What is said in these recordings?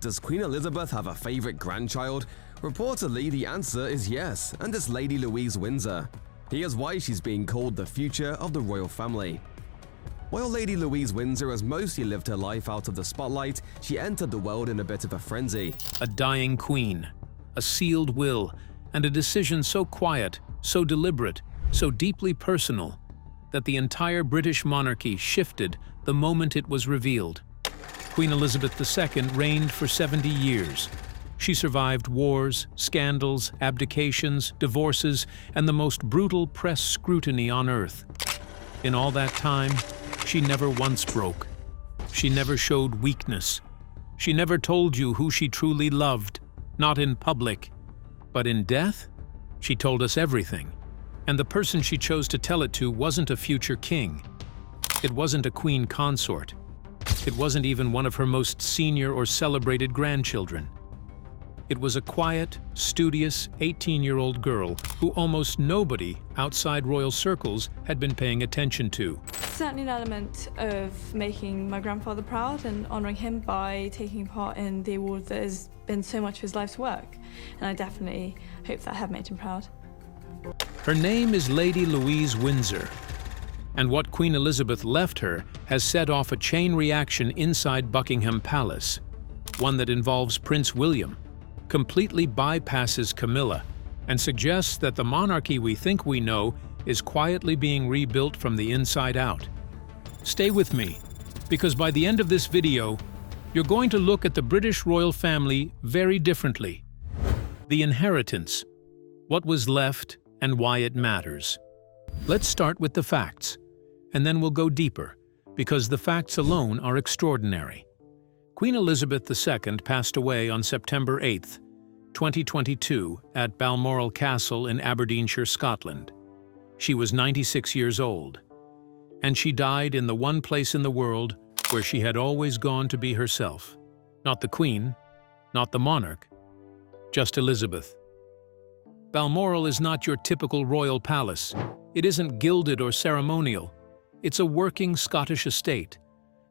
Does Queen Elizabeth have a favorite grandchild? Reportedly, the answer is yes, and it's Lady Louise Windsor. Here's why she's being called the future of the royal family. While Lady Louise Windsor has mostly lived her life out of the spotlight, she entered the world in a bit of a frenzy. A dying queen, a sealed will, and a decision so quiet, so deliberate, so deeply personal, that the entire British monarchy shifted the moment it was revealed. Queen Elizabeth II reigned for 70 years. She survived wars, scandals, abdications, divorces, and the most brutal press scrutiny on earth. In all that time, she never once broke. She never showed weakness. She never told you who she truly loved, not in public. But in death, she told us everything. And the person she chose to tell it to wasn't a future king. It wasn't a queen consort. It wasn't even one of her most senior or celebrated grandchildren. It was a quiet, studious 18-year-old girl who almost nobody outside royal circles had been paying attention to. Certainly an element of making my grandfather proud and honouring him by taking part in the award that has been so much of his life's work. And I definitely hope that I have made him proud. Her name is Lady Louise Windsor, and what Queen Elizabeth left her has set off a chain reaction inside Buckingham Palace, one that involves Prince William, completely bypasses Camilla, and suggests that the monarchy we think we know is quietly being rebuilt from the inside out. Stay with me, because by the end of this video, you're going to look at the British royal family very differently. The inheritance, what was left, and why it matters. Let's start with the facts, and then we'll go deeper, because the facts alone are extraordinary. Queen Elizabeth II passed away on September 8, 2022, at Balmoral Castle in Aberdeenshire, Scotland. She was 96 years old, and she died in the one place in the world where she had always gone to be herself. Not the Queen, not the monarch, just Elizabeth. Balmoral is not your typical royal palace. It isn't gilded or ceremonial. It's a working Scottish estate.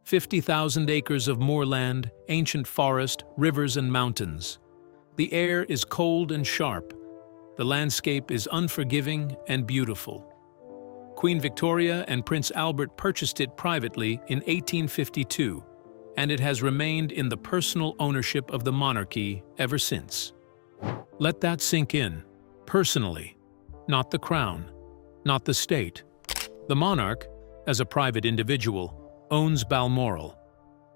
50,000 acres of moorland, ancient forest, rivers and mountains. The air is cold and sharp. The landscape is unforgiving and beautiful. Queen Victoria and Prince Albert purchased it privately in 1852, and it has remained in the personal ownership of the monarchy ever since. Let that sink in. Personally, not the crown, not the state. The monarch, as a private individual, owns Balmoral,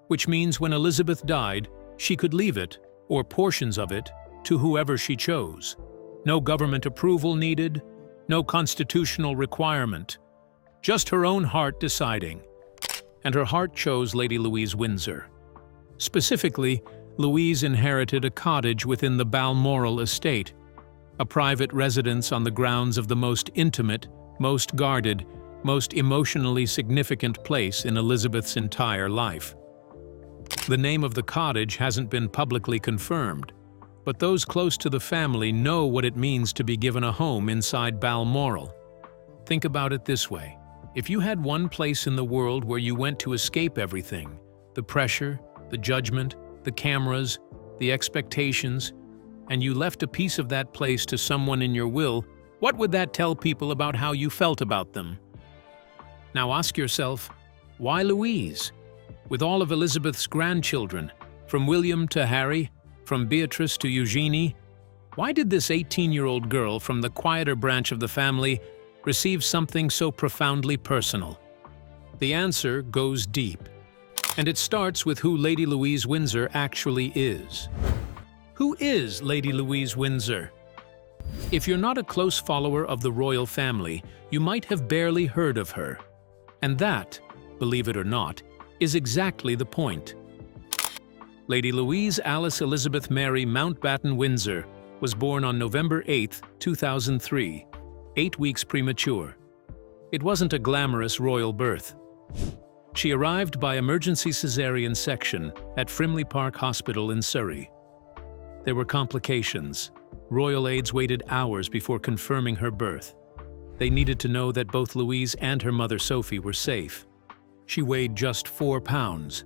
which means when Elizabeth died, she could leave it, or portions of it, to whoever she chose. No government approval needed, no constitutional requirement, just her own heart deciding. And her heart chose Lady Louise Windsor. Specifically, Louise inherited a cottage within the Balmoral estate, a private residence on the grounds of the most intimate, most guarded, most emotionally significant place in Elizabeth's entire life. The name of the cottage hasn't been publicly confirmed, but those close to the family know what it means to be given a home inside Balmoral. Think about it this way. If you had one place in the world where you went to escape everything, the pressure, the judgment, the cameras, the expectations, and you left a piece of that place to someone in your will, what would that tell people about how you felt about them? Now ask yourself, why Louise? With all of Elizabeth's grandchildren, from William to Harry, from Beatrice to Eugenie, why did this 18-year-old girl from the quieter branch of the family receive something so profoundly personal? The answer goes deep, and it starts with who Lady Louise Windsor actually is. Who is Lady Louise Windsor? If you're not a close follower of the royal family, you might have barely heard of her. And that, believe it or not, is exactly the point. Lady Louise Alice Elizabeth Mary Mountbatten Windsor was born on November 8, 2003, 8 weeks premature. It wasn't a glamorous royal birth. She arrived by emergency cesarean section at Frimley Park Hospital in Surrey. There were complications. Royal aides waited hours before confirming her birth. They needed to know that both Louise and her mother Sophie were safe. She weighed just 4 pounds.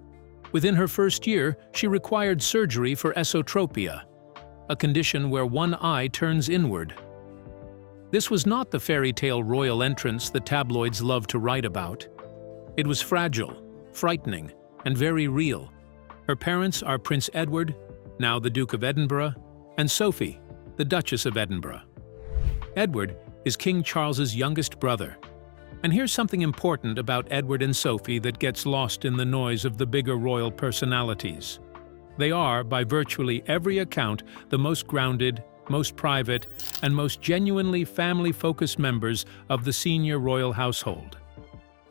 Within her first year, she required surgery for esotropia, a condition where one eye turns inward. This was not the fairy tale royal entrance the tabloids love to write about. It was fragile, frightening, and very real. Her parents are Prince Edward, now the Duke of Edinburgh, and Sophie, the Duchess of Edinburgh. Edward is King Charles's youngest brother. And here's something important about Edward and Sophie that gets lost in the noise of the bigger royal personalities. They are, by virtually every account, the most grounded, most private, and most genuinely family-focused members of the senior royal household.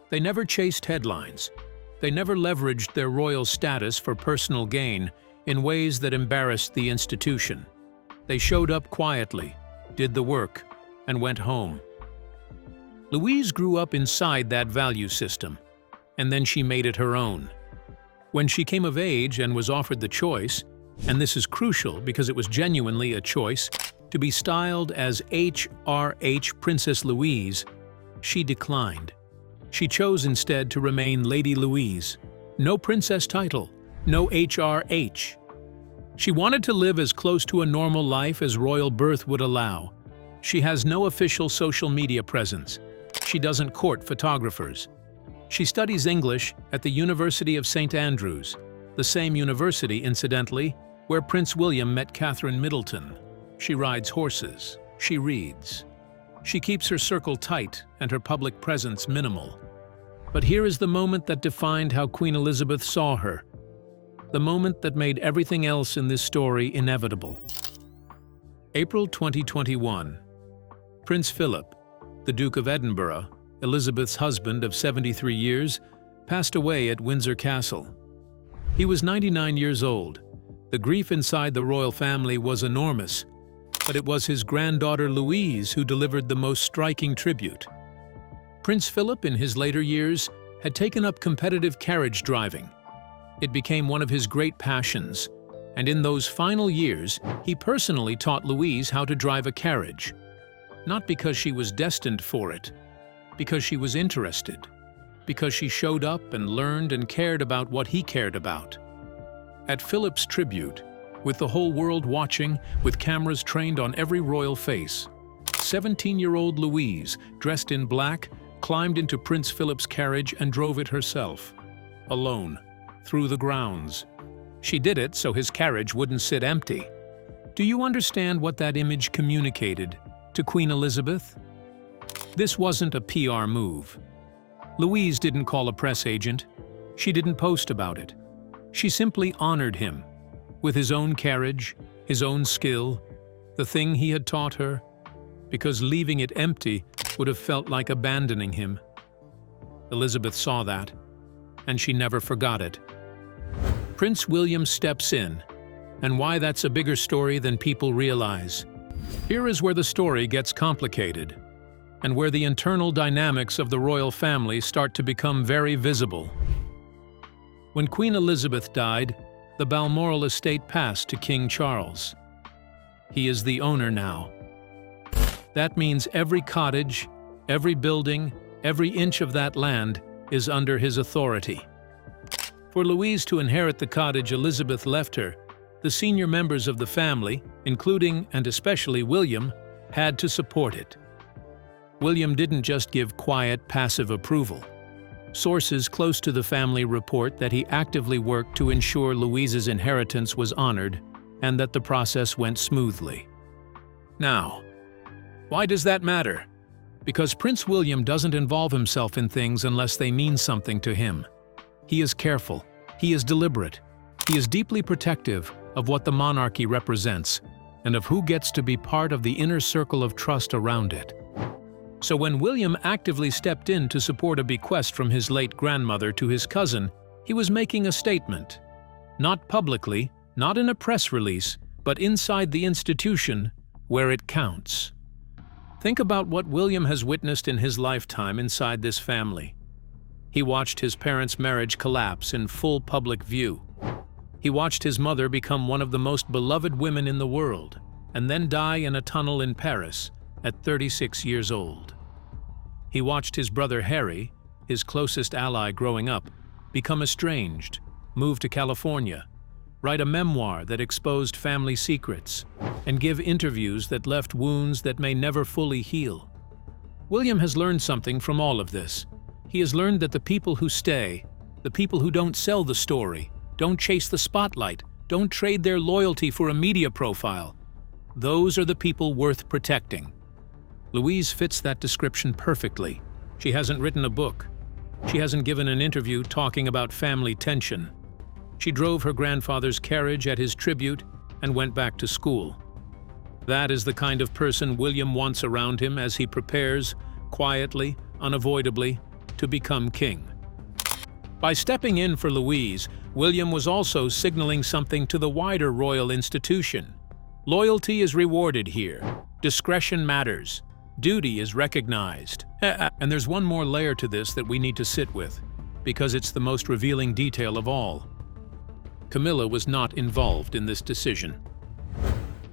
They never chased headlines. They never leveraged their royal status for personal gain in ways that embarrassed the institution. They showed up quietly, did the work, and went home. Louise grew up inside that value system, and then she made it her own. When she came of age and was offered the choice, and this is crucial because it was genuinely a choice, to be styled as HRH Princess Louise, she declined. She chose instead to remain Lady Louise. No princess title, no HRH. She wanted to live as close to a normal life as royal birth would allow. She has no official social media presence. She doesn't court photographers. She studies English at the University of St. Andrews, the same university, incidentally, where Prince William met Catherine Middleton. She rides horses. She reads. She keeps her circle tight and her public presence minimal. But here is the moment that defined how Queen Elizabeth saw her. The moment that made everything else in this story inevitable. April 2021. Prince Philip, the Duke of Edinburgh, Elizabeth's husband of 73 years, passed away at Windsor Castle. He was 99 years old. The grief inside the royal family was enormous, but it was his granddaughter Louise who delivered the most striking tribute. Prince Philip, in his later years, had taken up competitive carriage driving. It became one of his great passions, and in those final years, he personally taught Louise how to drive a carriage. Not because she was destined for it, because she was interested, because she showed up and learned and cared about what he cared about. At Philip's tribute, with the whole world watching, with cameras trained on every royal face, 17-year-old Louise, dressed in black, climbed into Prince Philip's carriage and drove it herself, alone, through the grounds. She did it so his carriage wouldn't sit empty. Do you understand what that image communicated to Queen Elizabeth? This wasn't a PR move. Louise didn't call a press agent. She didn't post about it. She simply honored him with his own carriage, his own skill, the thing he had taught her, because leaving it empty would have felt like abandoning him. Elizabeth saw that, and she never forgot it. Prince William steps in, and why that's a bigger story than people realize. Here is where the story gets complicated, and where the internal dynamics of the royal family start to become very visible. When Queen Elizabeth died, the Balmoral estate passed to King Charles. He is the owner now. That means every cottage, every building, every inch of that land is under his authority. For Louise to inherit the cottage Elizabeth left her, the senior members of the family, including and especially William, had to support it. William didn't just give quiet, passive approval. Sources close to the family report that he actively worked to ensure Louise's inheritance was honored and that the process went smoothly. Now, why does that matter? Because Prince William doesn't involve himself in things unless they mean something to him. He is careful. He is deliberate. He is deeply protective of what the monarchy represents and of who gets to be part of the inner circle of trust around it. So when William actively stepped in to support a bequest from his late grandmother to his cousin, he was making a statement. Not publicly, not in a press release, but inside the institution where it counts. Think about what William has witnessed in his lifetime inside this family. He watched his parents' marriage collapse in full public view. He watched his mother become one of the most beloved women in the world, and then die in a tunnel in Paris at 36 years old. He watched his brother Harry, his closest ally growing up, become estranged, move to California, write a memoir that exposed family secrets, and give interviews that left wounds that may never fully heal. William has learned something from all of this. He has learned that the people who stay, the people who don't sell the story, don't chase the spotlight, don't trade their loyalty for a media profile, those are the people worth protecting. Louise fits that description perfectly. She hasn't written a book. She hasn't given an interview talking about family tension. She drove her grandfather's carriage at his tribute and went back to school. That is the kind of person William wants around him as he prepares, quietly, unavoidably, to become king. By stepping in for Louise, William was also signaling something to the wider royal institution. Loyalty is rewarded here. Discretion matters. Duty is recognized. And there's one more layer to this that we need to sit with, because it's the most revealing detail of all. Camilla was not involved in this decision.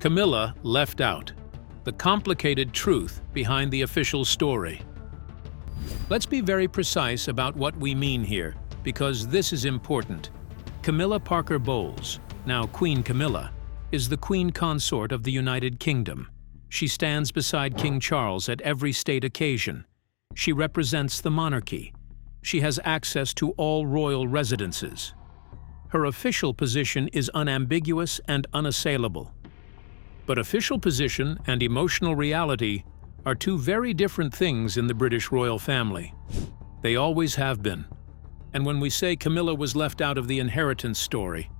Camilla left out the complicated truth behind the official story. Let's be very precise about what we mean here, because this is important. Camilla Parker Bowles, now Queen Camilla, is the Queen Consort of the United Kingdom. She stands beside King Charles at every state occasion. She represents the monarchy. She has access to all royal residences. Her official position is unambiguous and unassailable. But official position and emotional reality are two very different things in the British royal family. They always have been. And when we say Camilla was left out of the inheritance story,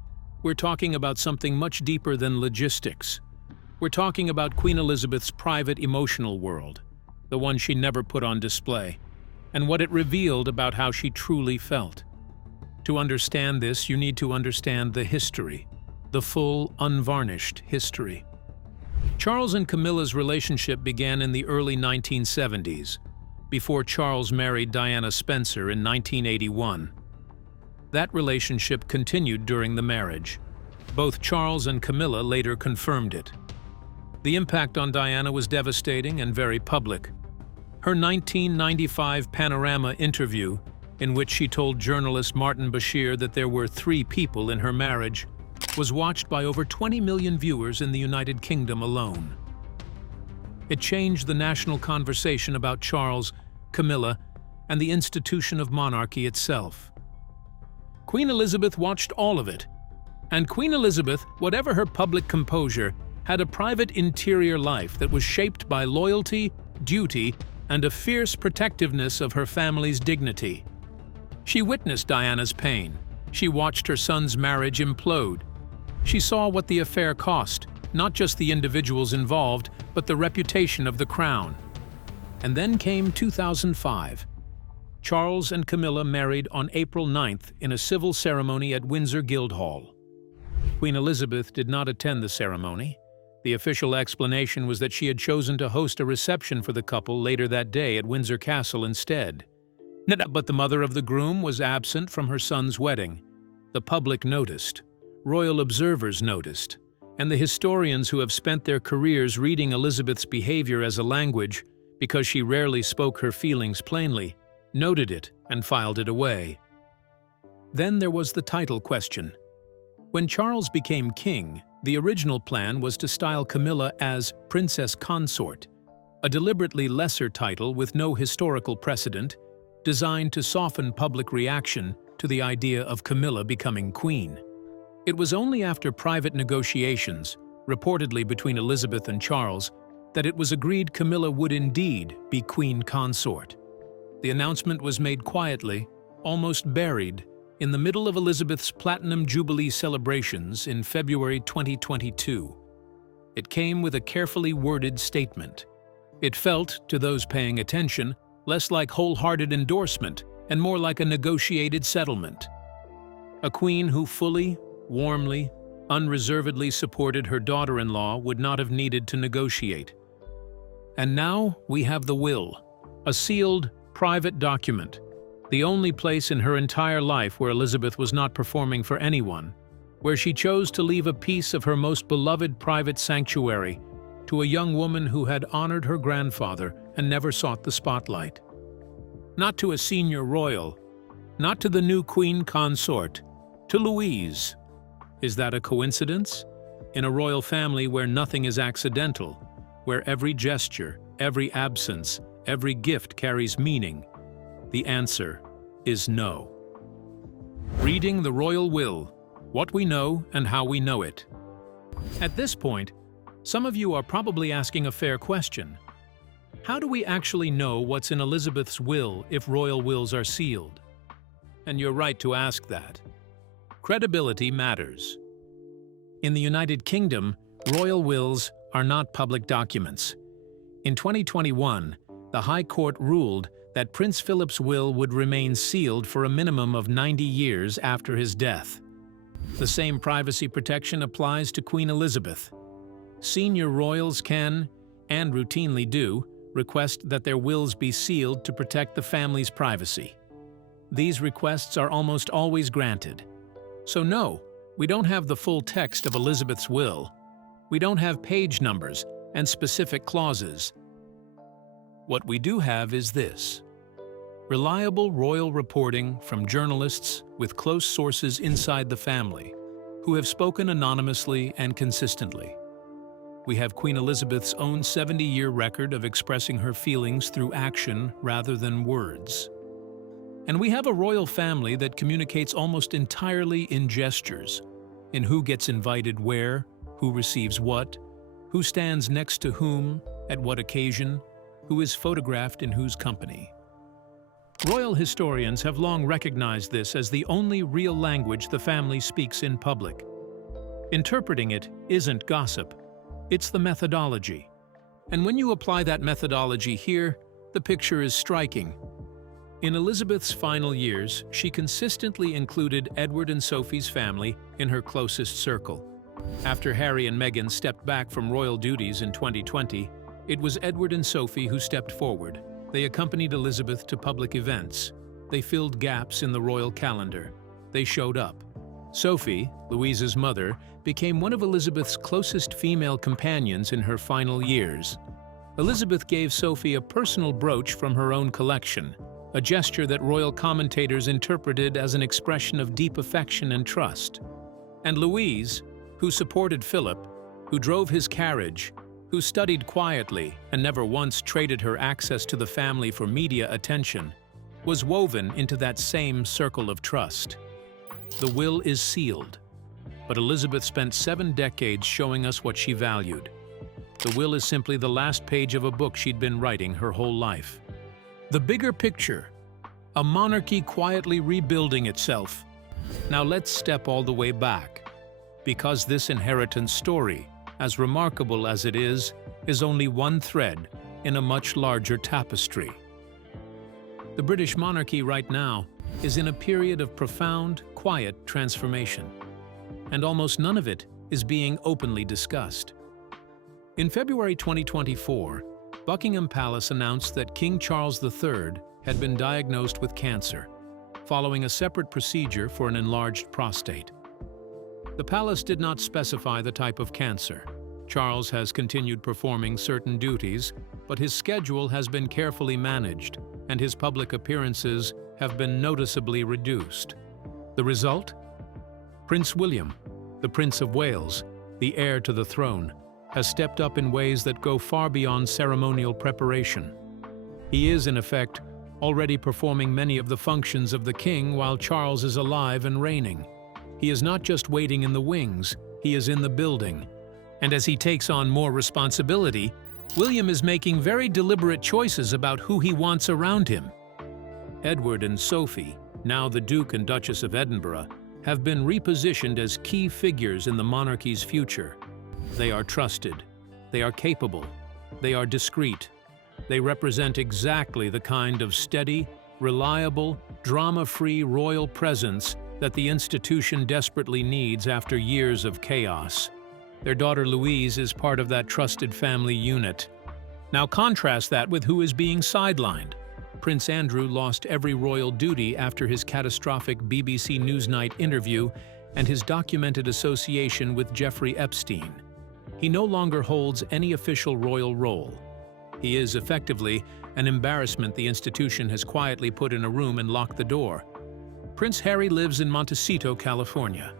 we're talking about something much deeper than logistics. We're talking about Queen Elizabeth's private emotional world, the one she never put on display, and what it revealed about how she truly felt. To understand this, you need to understand the history, the full, unvarnished history. Charles and Camilla's relationship began in the early 1970s, before Charles married Diana Spencer in 1981. That relationship continued during the marriage. Both Charles and Camilla later confirmed it. The impact on Diana was devastating and very public. Her 1995 Panorama interview, in which she told journalist Martin Bashir that there were 3 people in her marriage, was watched by over 20 million viewers in the United Kingdom alone. It changed the national conversation about Charles, Camilla, and the institution of monarchy itself. Queen Elizabeth watched all of it. And Queen Elizabeth, whatever her public composure, had a private interior life that was shaped by loyalty, duty, and a fierce protectiveness of her family's dignity. She witnessed Diana's pain. She watched her son's marriage implode. She saw what the affair cost, not just the individuals involved, but the reputation of the crown. And then came 2005. Charles and Camilla married on April 9th in a civil ceremony at Windsor Guildhall. Queen Elizabeth did not attend the ceremony. The official explanation was that she had chosen to host a reception for the couple later that day at Windsor Castle instead. But the mother of the groom was absent from her son's wedding. The public noticed. Royal observers noticed. And the historians who have spent their careers reading Elizabeth's behavior as a language, because she rarely spoke her feelings plainly, noted it and filed it away. Then there was the title question. When Charles became king, the original plan was to style Camilla as Princess Consort, a deliberately lesser title with no historical precedent, designed to soften public reaction to the idea of Camilla becoming queen. It was only after private negotiations, reportedly between Elizabeth and Charles, that it was agreed Camilla would indeed be Queen Consort. The announcement was made quietly, almost buried, in the middle of Elizabeth's Platinum Jubilee celebrations in February 2022. It came with a carefully worded statement. It felt, to those paying attention, less like wholehearted endorsement and more like a negotiated settlement. A queen who fully, warmly, unreservedly supported her daughter-in-law would not have needed to negotiate. And now we have the will, a sealed, private document, the only place in her entire life where Elizabeth was not performing for anyone, where she chose to leave a piece of her most beloved private sanctuary to a young woman who had honored her grandfather and never sought the spotlight. Not to a senior royal, not to the new Queen Consort, To Louise. Is that a coincidence? In a royal family where nothing is accidental, where every gesture, every absence, every gift carries meaning, the answer is no. Reading the royal will, what we know and how we know it. At this point, some of you are probably asking a fair question. How do we actually know what's in Elizabeth's will if royal wills are sealed? And you're right to ask that. Credibility matters. In the United Kingdom, royal wills are not public documents. In 2021, the High Court ruled that Prince Philip's will would remain sealed for a minimum of 90 years after his death. The same privacy protection applies to Queen Elizabeth. Senior royals can, and routinely do, request that their wills be sealed to protect the family's privacy. These requests are almost always granted. So no, we don't have the full text of Elizabeth's will. We don't have page numbers and specific clauses. What we do have is this: reliable royal reporting from journalists with close sources inside the family, who have spoken anonymously and consistently. We have Queen Elizabeth's own 70-year record of expressing her feelings through action rather than words. And we have a royal family that communicates almost entirely in gestures, in who gets invited where, who receives what, who stands next to whom, at what occasion, who is photographed in whose company. Royal historians have long recognized this as the only real language the family speaks in public. Interpreting it isn't gossip, it's the methodology. And when you apply that methodology here, the picture is striking. In Elizabeth's final years, she consistently included Edward and Sophie's family in her closest circle. After Harry and Meghan stepped back from royal duties in 2020, it was Edward and Sophie who stepped forward. They accompanied Elizabeth to public events. They filled gaps in the royal calendar. They showed up. Sophie, Louise's mother, became one of Elizabeth's closest female companions in her final years. Elizabeth gave Sophie a personal brooch from her own collection, a gesture that royal commentators interpreted as an expression of deep affection and trust. And Louise, who supported Philip, who drove his carriage, who studied quietly and never once traded her access to the family for media attention, was woven into that same circle of trust. The will is sealed, but Elizabeth spent 7 decades showing us what she valued. The will is simply the last page of a book she'd been writing her whole life. The bigger picture, a monarchy quietly rebuilding itself. Now let's step all the way back, because this inheritance story, as remarkable as it is only one thread in a much larger tapestry. The British monarchy right now is in a period of profound, quiet transformation, and almost none of it is being openly discussed. In February 2024, Buckingham Palace announced that King Charles III had been diagnosed with cancer, following a separate procedure for an enlarged prostate. The palace did not specify the type of cancer. Charles has continued performing certain duties, but his schedule has been carefully managed, and his public appearances have been noticeably reduced. The result? Prince William, the Prince of Wales, the heir to the throne, has stepped up in ways that go far beyond ceremonial preparation. He is, in effect, already performing many of the functions of the king while Charles is alive and reigning. He is not just waiting in the wings, he is in the building. And as he takes on more responsibility, William is making very deliberate choices about who he wants around him. Edward and Sophie, now the Duke and Duchess of Edinburgh, have been repositioned as key figures in the monarchy's future. They are trusted, they are capable, they are discreet. They represent exactly the kind of steady, reliable, drama-free royal presence that the institution desperately needs after years of chaos. Their daughter Louise is part of that trusted family unit. Now contrast that with who is being sidelined. Prince Andrew lost every royal duty after his catastrophic BBC Newsnight interview and his documented association with Jeffrey Epstein. He no longer holds any official royal role. He is effectively an embarrassment the institution has quietly put in a room and locked the door. Prince Harry lives in Montecito, California.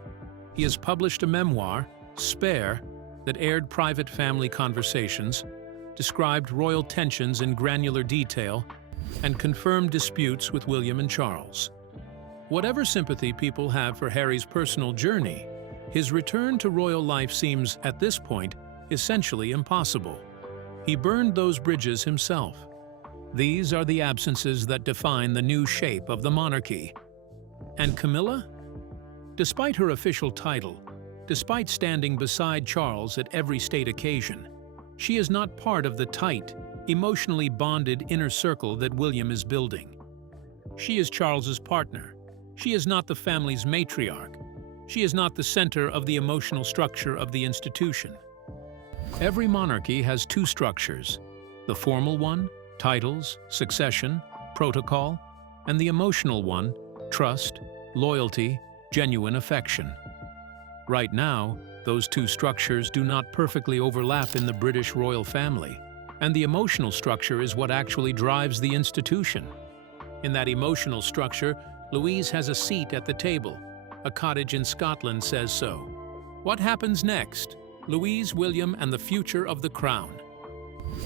He has published a memoir, Spare, that aired private family conversations, described royal tensions in granular detail, and confirmed disputes with William and Charles. Whatever sympathy people have for Harry's personal journey, his return to royal life seems, at this point, essentially impossible. He burned those bridges himself. These are the absences that define the new shape of the monarchy. And Camilla? Despite her official title, despite standing beside Charles at every state occasion, she is not part of the tight, emotionally bonded inner circle that William is building. She is Charles's partner. She is not the family's matriarch. She is not the center of the emotional structure of the institution. Every monarchy has two structures: the formal one, titles, succession, protocol, and the emotional one, trust, loyalty, genuine affection. Right now, those two structures do not perfectly overlap in the British royal family, and the emotional structure is what actually drives the institution. In that emotional structure, Louise has a seat at the table. A cottage in Scotland says so. What happens next? Louise, William, and the future of the crown.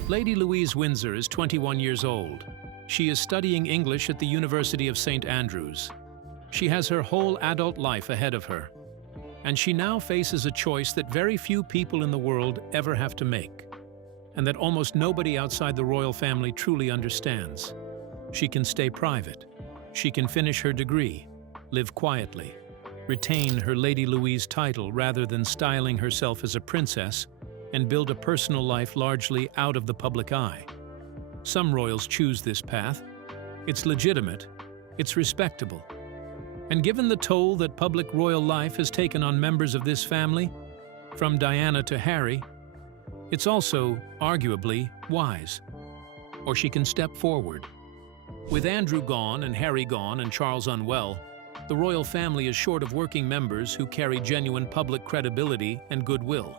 Lady Louise Windsor is 21 years old. She is studying English at the University of St. Andrews. She has her whole adult life ahead of her, and she now faces a choice that very few people in the world ever have to make, and that almost nobody outside the royal family truly understands. She can stay private. She can finish her degree, live quietly, retain her Lady Louise title rather than styling herself as a princess, and build a personal life largely out of the public eye. Some royals choose this path. It's legitimate, it's respectable. And given the toll that public royal life has taken on members of this family, from Diana to Harry, it's also, arguably, wise. Or she can step forward. With Andrew gone and Harry gone and Charles unwell, the royal family is short of working members who carry genuine public credibility and goodwill.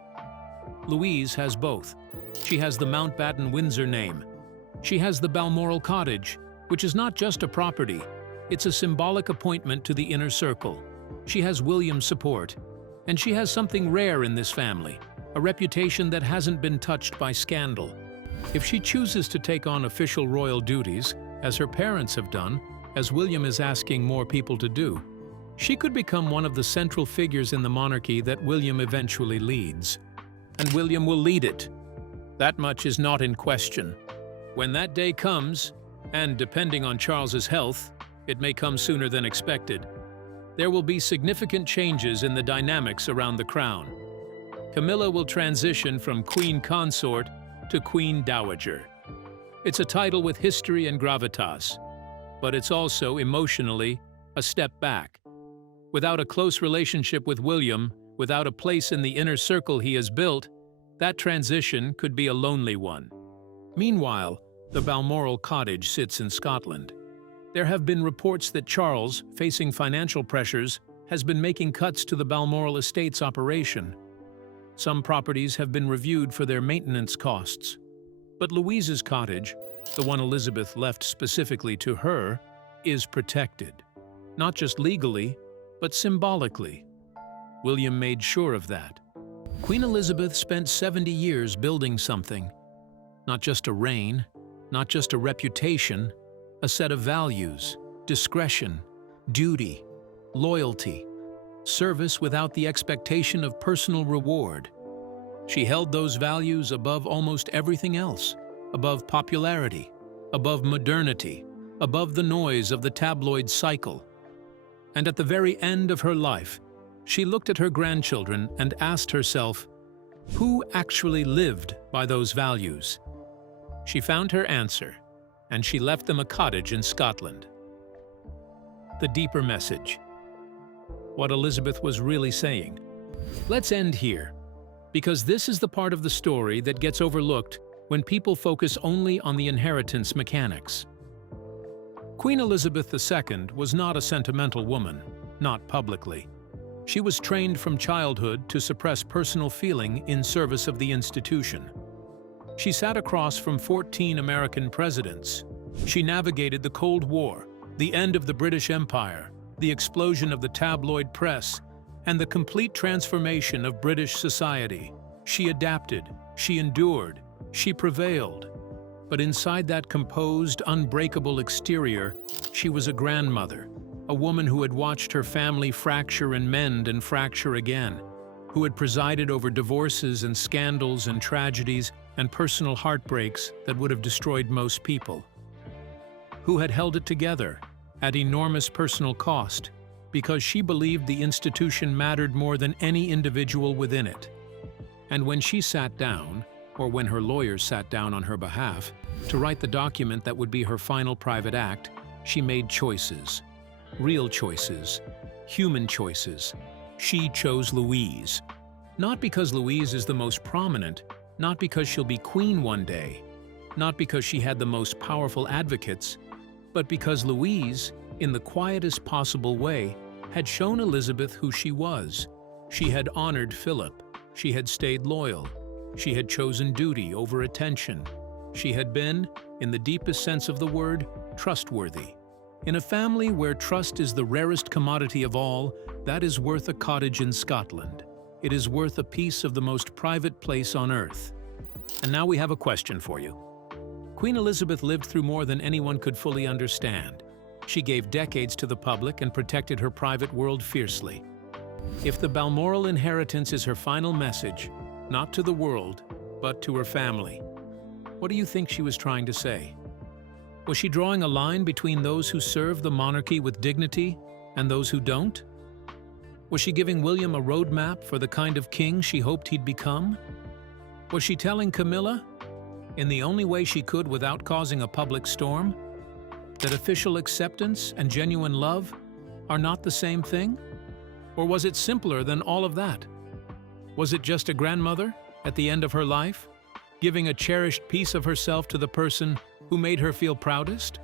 Louise has both. She has the Mountbatten-Windsor name. She has the Balmoral Cottage, which is not just a property. It's a symbolic appointment to the inner circle. She has William's support. And she has something rare in this family, a reputation that hasn't been touched by scandal. If she chooses to take on official royal duties, as her parents have done, as William is asking more people to do, she could become one of the central figures in the monarchy that William eventually leads. And William will lead it. That much is not in question. When that day comes, and depending on Charles's health, it may come sooner than expected, there will be significant changes in the dynamics around the crown. Camilla will transition from Queen Consort to Queen Dowager. It's a title with history and gravitas, but it's also, emotionally, a step back. Without a close relationship with William, without a place in the inner circle he has built, that transition could be a lonely one. Meanwhile, the Balmoral Cottage sits in Scotland. There have been reports that Charles, facing financial pressures, has been making cuts to the Balmoral estate's operation. Some properties have been reviewed for their maintenance costs. But Louise's cottage, the one Elizabeth left specifically to her, is protected. Not just legally, but symbolically. William made sure of that. Queen Elizabeth spent 70 years building something. Not just a reign, not just a reputation, a set of values, discretion, duty, loyalty, service without the expectation of personal reward. She held those values above almost everything else, above popularity, above modernity, above the noise of the tabloid cycle. And at the very end of her life, she looked at her grandchildren and asked herself, who actually lived by those values? She found her answer, and she left them a cottage in Scotland. The deeper message. What Elizabeth was really saying. Let's end here, because this is the part of the story that gets overlooked when people focus only on the inheritance mechanics. Queen Elizabeth II was not a sentimental woman, not publicly. She was trained from childhood to suppress personal feeling in service of the institution. She sat across from 14 American presidents. She navigated the Cold War, the end of the British Empire, the explosion of the tabloid press, and the complete transformation of British society. She adapted, she endured, she prevailed. But inside that composed, unbreakable exterior, she was a grandmother, a woman who had watched her family fracture and mend and fracture again, who had presided over divorces and scandals and tragedies and personal heartbreaks that would have destroyed most people, who had held it together at enormous personal cost because she believed the institution mattered more than any individual within it. And when she sat down, or when her lawyers sat down on her behalf, to write the document that would be her final private act, she made choices. Real choices. Human choices. She chose Louise. Not because Louise is the most prominent, not because she'll be queen one day, not because she had the most powerful advocates, but because Louise, in the quietest possible way, had shown Elizabeth who she was. She had honored Philip. She had stayed loyal. She had chosen duty over attention. She had been, in the deepest sense of the word, trustworthy. In a family where trust is the rarest commodity of all, that is worth a cottage in Scotland. It is worth a piece of the most private place on earth. And now we have a question for you. Queen Elizabeth lived through more than anyone could fully understand. She gave decades to the public and protected her private world fiercely. If the Balmoral inheritance is her final message, not to the world, but to her family, what do you think she was trying to say? Was she drawing a line between those who serve the monarchy with dignity and those who don't? Was she giving William a roadmap for the kind of king she hoped he'd become? Was she telling Camilla, in the only way she could without causing a public storm, that official acceptance and genuine love are not the same thing? Or was it simpler than all of that? Was it just a grandmother, at the end of her life, giving a cherished piece of herself to the person who made her feel proudest?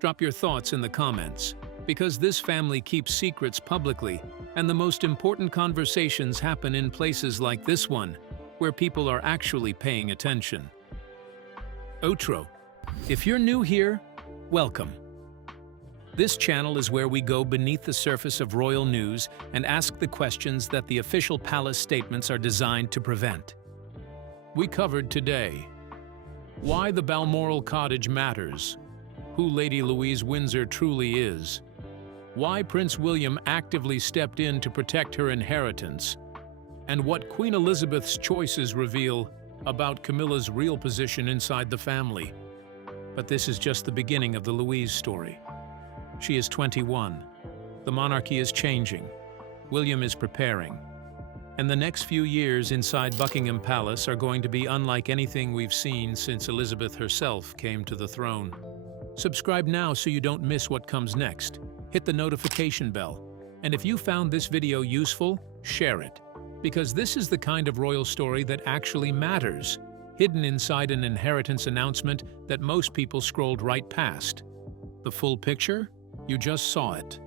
Drop your thoughts in the comments, because this family keeps secrets publicly, and the most important conversations happen in places like this one, where people are actually paying attention. Outro. If you're new here, welcome. This channel is where we go beneath the surface of royal news and ask the questions that the official palace statements are designed to prevent. We covered today why the Balmoral Cottage matters, who Lady Louise Windsor truly is, why Prince William actively stepped in to protect her inheritance, and what Queen Elizabeth's choices reveal about Camilla's real position inside the family. But this is just the beginning of the Louise story. She is 21. The monarchy is changing. William is preparing. And the next few years inside Buckingham Palace are going to be unlike anything we've seen since Elizabeth herself came to the throne. Subscribe now so you don't miss what comes next. Hit the notification bell. And if you found this video useful, share it. Because this is the kind of royal story that actually matters, hidden inside an inheritance announcement that most people scrolled right past. The full picture? You just saw it.